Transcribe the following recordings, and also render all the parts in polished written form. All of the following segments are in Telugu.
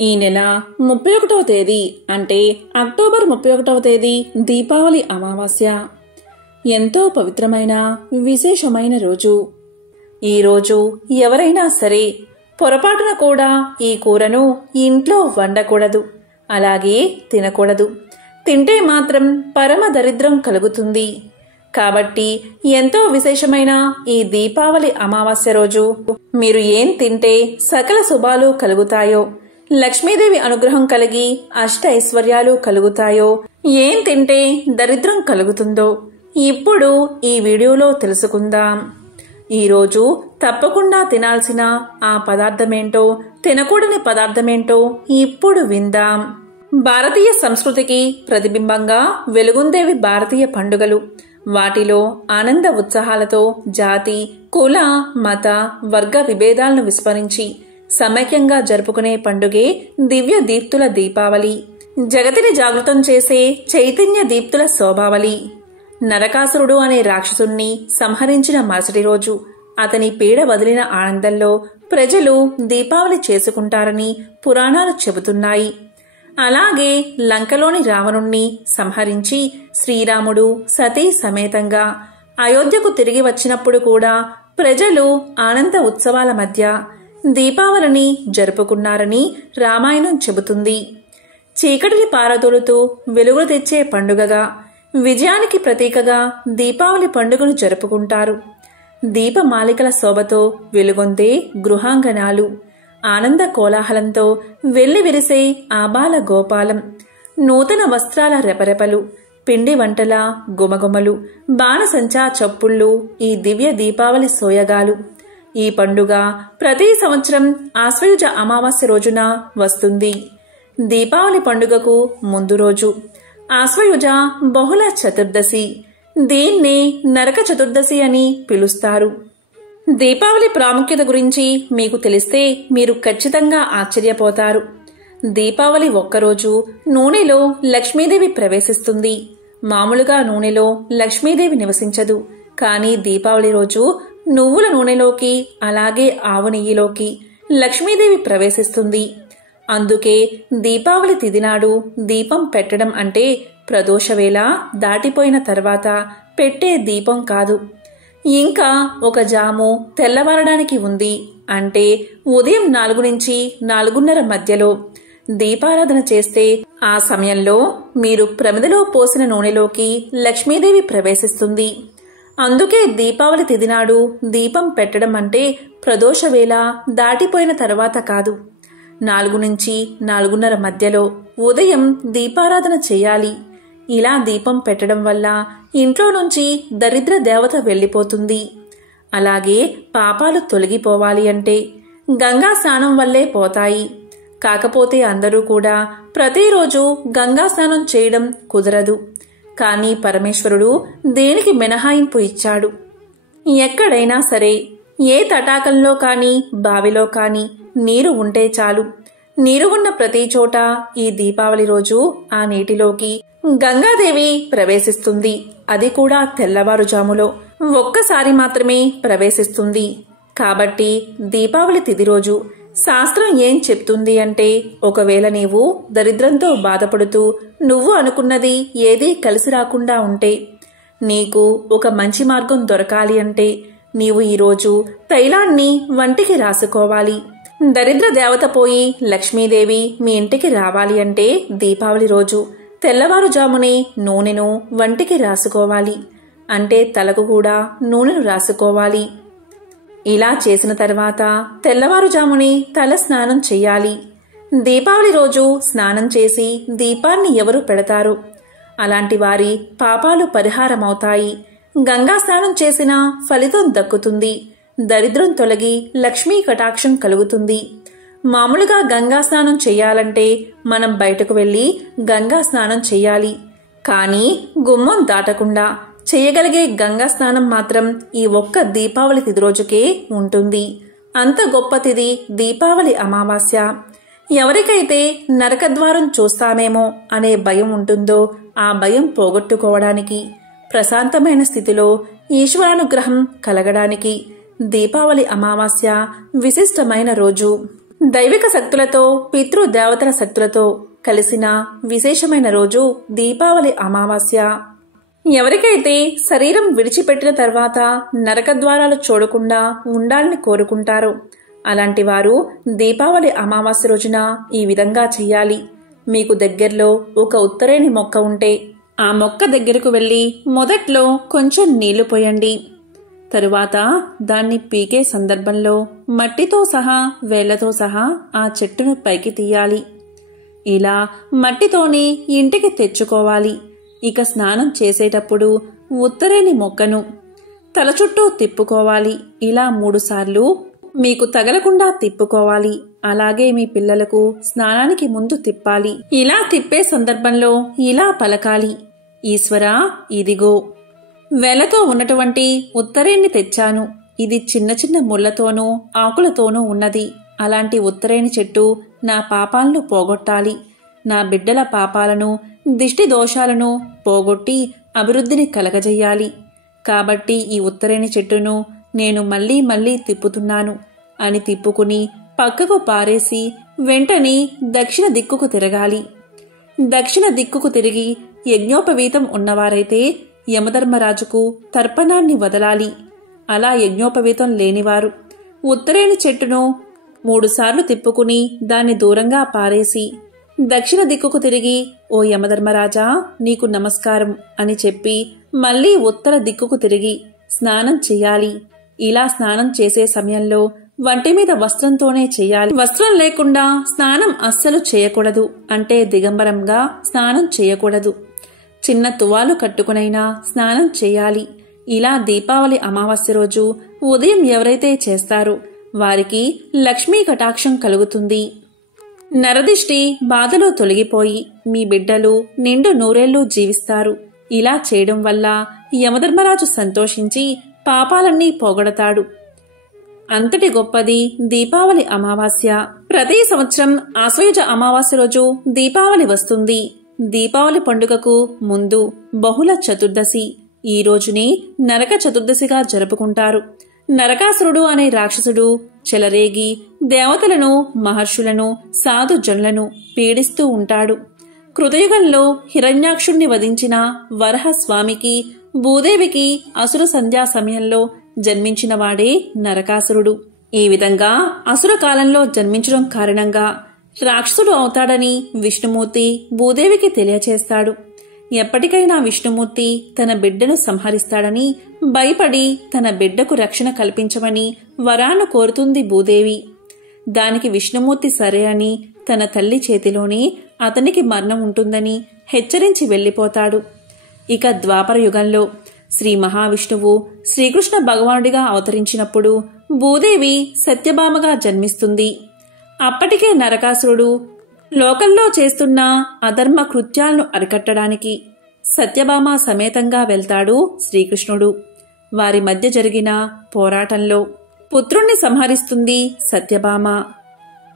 ఈ నెల 31వ తేదీ అంటే అక్టోబర్ 31వ తేదీ దీపావళి అమావాస్య. ఎంతో పవిత్రమైన విశేషమైన రోజు. ఈ రోజు ఎవరైనా సరే పొరపాటున కూడా ఈ కూరను ఇంట్లో వండకూడదు, అలాగే తినకూడదు. తింటే మాత్రం పరమ దరిద్రం కలుగుతుంది. కాబట్టి ఎంతో విశేషమైన ఈ దీపావళి అమావాస్య రోజు మీరు ఏం తింటే సకల శుభాలు కలుగుతాయో, లక్ష్మీదేవి అనుగ్రహం కలిగి అష్ట ఐశ్వర్యాలు కలుగుతాయో, ఏం తింటే దరిద్రం కలుగుతుందో ఇప్పుడు ఈ వీడియోలో తెలుసుకుందాం. ఈరోజు తప్పకుండా తినాల్సిన ఆ పదార్థమేంటో, తినకూడని పదార్థమేంటో ఇప్పుడు విందాం. భారతీయ సంస్కృతికి ప్రతిబింబంగా వెలుగొందేవి భారతీయ పండుగలు. వాటిలో ఆనంద ఉత్సాహాలతో జాతి, కుల, మత, వర్గ విభేదాలను విస్మరించి సమైక్యంగా జరుపుకునే పండుగే దివ్య దీప్తుల దీపావళి. జగతిని జాగృతం చేసే చైతన్య దీప్తుల శోభావళి. నరకాసురుడు అనే రాక్షసుణ్ణి సంహరించిన మరుసటి రోజు అతని పీడ వదిలిన ఆనందంలో ప్రజలు దీపావళి చేసుకుంటారని పురాణాలు చెబుతున్నాయి. అలాగే లంకలోని రావణుణ్ణి సంహరించి శ్రీరాముడు సతీ సమేతంగా అయోధ్యకు తిరిగి వచ్చినప్పుడు కూడా ప్రజలు ఆనంద ఉత్సవాల మధ్య దీపావళిని జరుపుకున్నారని రామాయణం చెబుతుంది. చీకటిని పారదోలుతూ వెలుగులు తెచ్చే పండుగగా, విజయానికి ప్రతీకగా దీపావళి పండుగను జరుపుకుంటారు. దీపమాలికల శోభతో వెలుగొందే గృహాంగణాలు, ఆనంద కోలాహలంతో వెల్లివిరిసే ఆబాల గోపాలం, నూతన వస్త్రాల రెపరెపలు, పిండి వంటల గుమగుమలు, బాణసంచా చప్పుళ్ళు ఈ దివ్య దీపావళి సోయగాలు. ఈ పండుగ ప్రతి సంవత్సరం ఆశ్వయుజ అమావాస్య రోజున వస్తుంది. దీపావళి పండుగకు ముందు రోజు ఆశ్వయుజ బహుళ చతుర్దశి. దీన్నే నరక చతుర్దశి అని పిలుస్తారు. దీపావళి ప్రాముఖ్యత గురించి మీకు తెలిస్తే మీరు ఖచ్చితంగా ఆశ్చర్యపోతారు. దీపావళి ఒక్కరోజు నూనెలో లక్ష్మీదేవి ప్రవేశిస్తుంది. మామూలుగా నూనెలో లక్ష్మీదేవి నివసించదు. కానీ దీపావళి రోజు నువ్వుల నూనెలోకి, అలాగే ఆవు నెయ్యిలోకి లక్ష్మీదేవి ప్రవేశిస్తుంది. అందుకే దీపావళి తిథి నాడు దీపం పెట్టడం అంటే ప్రదోషవేళ దాటిపోయిన తర్వాత పెట్టే దీపం కాదు. ఇంకా ఒక జాము తెల్లవారడానికి ఉంది అంటే ఉదయం 4 నుంచి 4:30 మధ్యలో దీపారాధన చేస్తే ఆ సమయంలో మీరు ప్రమిదలో పోసిన నూనెలోకి లక్ష్మీదేవి ప్రవేశిస్తుంది. అందుకే దీపావళి తిథి నాడు దీపం పెట్టడం అంటే ప్రదోషవేళ దాటిపోయిన తర్వాత కాదు, 4 నుంచి 4:30 మధ్యలో ఉదయం దీపారాధన చేయాలి. ఇలా దీపం పెట్టడం వల్ల ఇంట్లో నుంచి దరిద్ర దేవత వెళ్లిపోతుంది. అలాగే పాపాలు తొలగిపోవాలి అంటే గంగా స్నానం వల్లే పోతాయి. కాకపోతే అందరూ కూడా ప్రతిరోజు గంగా స్నానం చేయడం కుదరదు. కానీ పరమేశ్వరుడు దేనికి మినహాయింపు ఇచ్చాడు. ఎక్కడైనా సరే ఏ తటాకంలో కానీ బావిలో కానీ నీరు ఉంటే చాలు. నీరు ఉన్న ప్రతి చోట ఈ దీపావళి రోజు ఆ నీటిలోకి గంగాదేవి ప్రవేశిస్తుంది. అది కూడా తెల్లవారుజాములో ఒక్కసారి మాత్రమే ప్రవేశిస్తుంది. కాబట్టి దీపావళి తిథి రోజు శాస్త్రం ఏం చెప్తుంది అంటే, ఒకవేళ నీవు దరిద్రంతో బాధపడుతూ నువ్వు అనుకున్నది ఏదీ కలిసి రాకుండా ఉంటే, నీకు ఒక మంచి మార్గం దొరకాలి అంటే నీవు ఈరోజు తైలాన్ని వంటికి రాసుకోవాలి. దరిద్ర దేవత పోయి లక్ష్మీదేవి మీ ఇంటికి రావాలి అంటే దీపావళి రోజు తెల్లవారుజామునే నూనెను వంటికి రాసుకోవాలి. అంటే తలకు కూడా నూనెను రాసుకోవాలి. ఇలా చేసిన తర్వాత తెల్లవారుజామునే తల స్నానం చెయ్యాలి. దీపావళి రోజు స్నానం చేసి దీపాన్ని ఎవరు పెడతారు? అలాంటి వారి పాపాలు పరిహారమవుతాయి. గంగా స్నానం చేసిన ఫలితం దక్కుతుంది. దరిద్రం తొలగి లక్ష్మీ కటాక్షం కలుగుతుంది. మామూలుగా గంగా స్నానం చెయ్యాలంటే మనం బయటకు వెళ్లి గంగా స్నానం చెయ్యాలి. కానీ గుమ్మం దాటకుండా చేయగలిగే గంగా స్నానం మాత్రం ఈ ఒక్క దీపావళి తిథి రోజుకే ఉంటుంది. అంత గొప్ప తిథి దీపావళి అమావాస్య. ఎవరికైతే నరకద్వారం చూస్తామేమో అనే భయం ఉంటుందో ఆ భయం పోగొట్టుకోవడానికి, ప్రశాంతమైన స్థితిలో ఈశ్వరానుగ్రహం కలగడానికి దీపావళి అమావాస్య విశిష్టమైన రోజు. దైవిక శక్తులతో, పితృదేవతల శక్తులతో కలిసిన విశేషమైన రోజు దీపావళి అమావాస్య. ఎవరికైతే శరీరం విడిచిపెట్టిన తర్వాత నరకద్వారాలు చూడకుండా ఉండాలని కోరుకుంటారో అలాంటి వారు దీపావళి అమావాస్య రోజున ఈ విధంగా చెయ్యాలి. మీకు దగ్గరలో ఒక ఉత్తరేణి మొక్క ఉంటే ఆ మొక్క దగ్గరకు వెళ్లి మొదట్లో కొంచెం నీళ్లు పోయండి. తరువాత దాన్ని పీకే సందర్భంలో మట్టితో సహా వేళ్లతో సహా ఆ చెట్టును పైకి తీయాలి. ఇలా మట్టితోనే ఇంటికి తెచ్చుకోవాలి. ఇక స్నానం చేసేటప్పుడు ఉత్తరేణి మొక్కను తల చుట్టూ తిప్పుకోవాలి. ఇలా 3 సార్లు మీకు తగలకుండా తిప్పుకోవాలి. అలాగే మీ పిల్లలకు స్నానానికి ముందు తిప్పాలి. ఇలా తిప్పే సందర్భంలో ఇలా పలకాలి, ఈశ్వరా ఇదిగో వేలతో ఉన్నటువంటి ఉత్తరేణ్ణి తెచ్చాను. ఇది చిన్న చిన్న ముళ్లతోనూ ఆకులతోనూ ఉన్నది. అలాంటి ఉత్తరేణి చెట్టు నా పాపాలను పోగొట్టాలి. నా బిడ్డల పాపాలను, దిష్టి దోషాలను పోగొట్టి అభివృద్ధిని కలగజేయాలి. కాబట్టి ఈ ఉత్తరేణి చెట్టును నేను మళ్లీ మళ్లీ తిప్పుతున్నాను అని తిప్పుకుని పక్కకు పారేసి వెంటనే దక్షిణ దిక్కుకు తిరగాలి. దక్షిణ దిక్కుకు తిరిగి యజ్ఞోపవీతం ఉన్నవారైతే యమధర్మరాజుకు తర్పణాన్ని వదలాలి. అలా యజ్ఞోపవీతం లేనివారు ఉత్తరేణి చెట్టును 3 సార్లు తిప్పుకుని దాన్ని దూరంగా పారేసి దక్షిణ దిక్కుకు తిరిగి, ఓ యమధర్మరాజా నీకు నమస్కారం అని చెప్పి మళ్లీ ఉత్తర దిక్కుకు తిరిగి స్నానం చెయ్యాలి. ఇలా స్నానం చేసే సమయంలో వంటి మీద వస్త్రంతోనే చెయ్యాలి. వస్త్రం లేకుండా స్నానం అస్సలు చేయకూడదు. అంటే దిగంబరంగా స్నానం చేయకూడదు. చిన్న తువాలు కట్టుకునైనా స్నానం చేయాలి. ఇలా దీపావళి అమావాస్య రోజు ఉదయం ఎవరైతే చేస్తారో వారికి లక్ష్మీ కటాక్షం కలుగుతుంది. నరదిష్టి బాధలు తొలగిపోయి మీ బిడ్డలు నిండు నూరేళ్లు జీవిస్తారు. ఇలా చేయడం వల్ల యమధర్మరాజు సంతోషించి పాపాలన్నీ పోగొడతాడు. అంతటి గొప్పది దీపావళి అమావాస్య. ప్రతి సంవత్సరం ఆశ్వయుజ అమావాస్య రోజు దీపావళి వస్తుంది. దీపావళి పండుగకు ముందు బహుళ చతుర్దశి. ఈ రోజునే నరక చతుర్దశిగా జరుపుకుంటారు. నరకాసురుడు అనే రాక్షసుడు చెలరేగి దేవతలను, మహర్షులను, సాధు జనులను పీడిస్తూ ఉంటాడు. కృతయుగంలో హిరణ్యాక్షుణ్ణి వధించిన వరహస్వామికి, భూదేవికి అసుర సంధ్యా సమయంలో జన్మించిన వాడే నరకాసురుడు. ఈ విధంగా అసుర కాలంలో జన్మించడం కారణంగా రాక్షసుడు అవుతాడని విష్ణుమూర్తి భూదేవికి తెలియచేస్తాడు. ఎప్పటికైనా విష్ణుమూర్తి తన బిడ్డను సంహరిస్తాడని భయపడి తన బిడ్డకు రక్షణ కల్పించమని వరాన్ని కోరుతుంది భూదేవి. దానికి విష్ణుమూర్తి సరే అని తన తల్లి చేతిలోనే అతనికి మరణం ఉంటుందని హెచ్చరించి వెళ్లిపోతాడు. ఇక ద్వాపర యుగంలో శ్రీ మహావిష్ణువు శ్రీకృష్ణ భగవానుడిగా అవతరించినప్పుడు భూదేవి సత్యభామగా జన్మిస్తుంది. అప్పటికే నరకాసురుడు లోకంలో చేస్తున్న అధర్మ కృత్యాలను అరికట్టడానికి సత్యభామ సమేతంగా వెళ్తాడు శ్రీకృష్ణుడు. వారి మధ్య జరిగిన పోరాటంలో పుత్రుణ్ణి సంహరిస్తుంది సత్యభామ.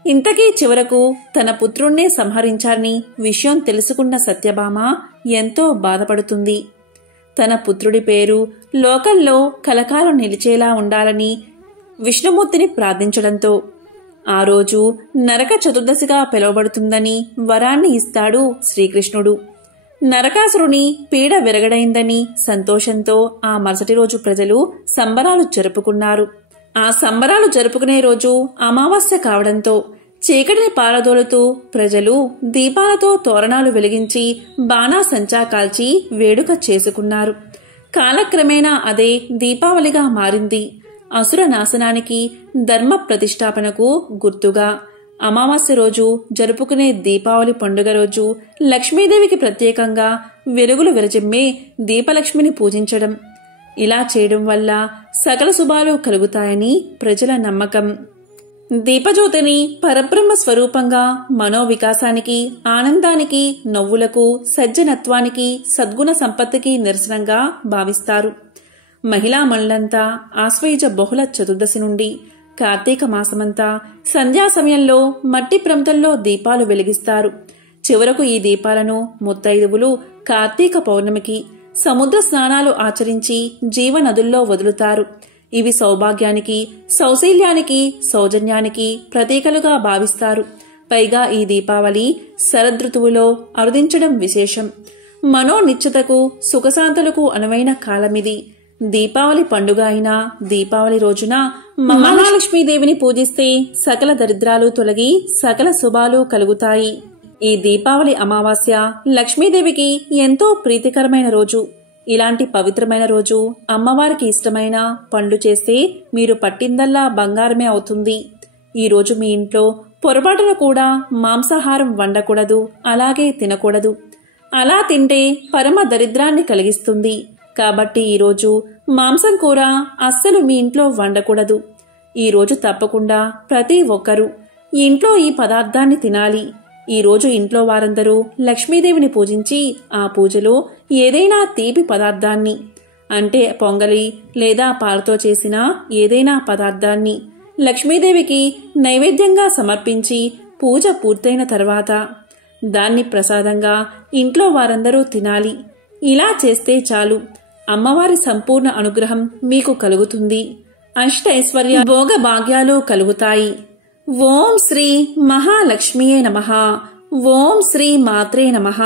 ఇంతకీ చివరకు తన పుత్రుణ్ణే సంహరించారని విషయం తెలుసుకున్న సత్యభామ ఎంతో బాధపడుతుంది. తన పుత్రుడి పేరు లోకంలో కలకాలం నిలిచేలా ఉండాలని విష్ణుమూర్తిని ప్రార్థించడంతో ఆ రోజు నరక చతుర్దశిగా పిలువబడుతుందని వరాన్ని ఇస్తాడు శ్రీకృష్ణుడు. నరకాసురుని పీడ విరగడైందని సంతోషంతో ఆ మరుసటి రోజు ప్రజలు సంబరాలు జరుపుకున్నారు. ఆ సంబరాలు జరుపుకునే రోజు అమావాస్య కావడంతో చీకటిని పారదోలుతూ ప్రజలు దీపాలతో తోరణాలు వెలిగించి బాణాసంచా కాల్చి వేడుక చేసుకున్నారు. కాలక్రమేణా అదే దీపావళిగా మారింది. అసుర నాశనానికి, ధర్మ ప్రతిష్టాపనకు గుర్తుగా అమావాస్య రోజు జరుపుకునే దీపావళి పండుగ రోజు లక్ష్మీదేవికి ప్రత్యేకంగా వెలుగులు విరజిమ్మే దీపలక్ష్మిని పూజించడం. ఇలా చేయడం వల్ల సకల శుభాలు కలుగుతాయని ప్రజల నమ్మకం. దీపజ్యోతిని పరబ్రహ్మ స్వరూపంగా మనోవికాసానికి, ఆనందానికి, నవ్వులకు, సజ్జనత్వానికి, సద్గుణ సంపత్తికి నిరసనంగా భావిస్తారు. మహిళా మనులంతా ఆశ్వయుజ బహుళ చతుర్దశి నుండి కార్తీక మాసమంతా సంధ్యా సమయంలో మట్టి ప్రమిదల్లో దీపాలు వెలిగిస్తారు. చివరకు ఈ దీపాలను ముత్తైదువులు కార్తీక పౌర్ణమికి సముద్ర స్నానాలు ఆచరించి జీవనదుల్లో వదులుతారు. ఇవి సౌభాగ్యానికి, సౌశీల్యానికి, సౌజన్యానికి ప్రతీకలుగా భావిస్తారు. పైగా ఈ దీపావళి శరదృతువులో అరుదించడం విశేషం. మనోనిశ్చతకు, సుఖశాంతులకు అనువైన కాలమిది. దీపావళి పండుగ అయినా దీపావళి రోజున మహాలక్ష్మీదేవిని పూజిస్తే సకల దరిద్రాలు తొలగి సకల శుభాలు కలుగుతాయి. ఈ దీపావళి అమావాస్య లక్ష్మీదేవికి ఎంతో ప్రీతికరమైన రోజు. ఇలాంటి పవిత్రమైన రోజు అమ్మవారికి ఇష్టమైన పండ్లు చేస్తే మీరు పట్టిందల్లా బంగారమే అవుతుంది. ఈ రోజు మీ ఇంట్లో పొరపాటున కూడా మాంసాహారం వండకూడదు, అలాగే తినకూడదు. అలా తింటే పరమ దరిద్రాన్ని కలిగిస్తుంది. కాబట్టి ఈరోజు మాంసం కూర అస్సలు మీ ఇంట్లో వండకూడదు. ఈరోజు తప్పకుండా ప్రతి ఒక్కరూ ఇంట్లో ఈ పదార్థాన్ని తినాలి. ఈరోజు ఇంట్లో వారందరూ లక్ష్మీదేవిని పూజించి ఆ పూజలో ఏదైనా తీపి పదార్థాన్ని, అంటే పొంగలి లేదా పాలతో చేసిన ఏదైనా పదార్థాన్ని లక్ష్మీదేవికి నైవేద్యంగా సమర్పించి పూజ పూర్తయిన తర్వాత దాన్ని ప్రసాదంగా ఇంట్లో వారందరూ తినాలి. ఇలా చేస్తే చాలు, అమ్మవారి సంపూర్ణ అనుగ్రహం మీకు కలుగుతుంది. అష్టైశ్వర్య భోగ భాగ్యాలు కలుగుతాయి. ఓం శ్రీ మహాలక్ష్మియే నమః. ఓం శ్రీ మాత్రే నమః.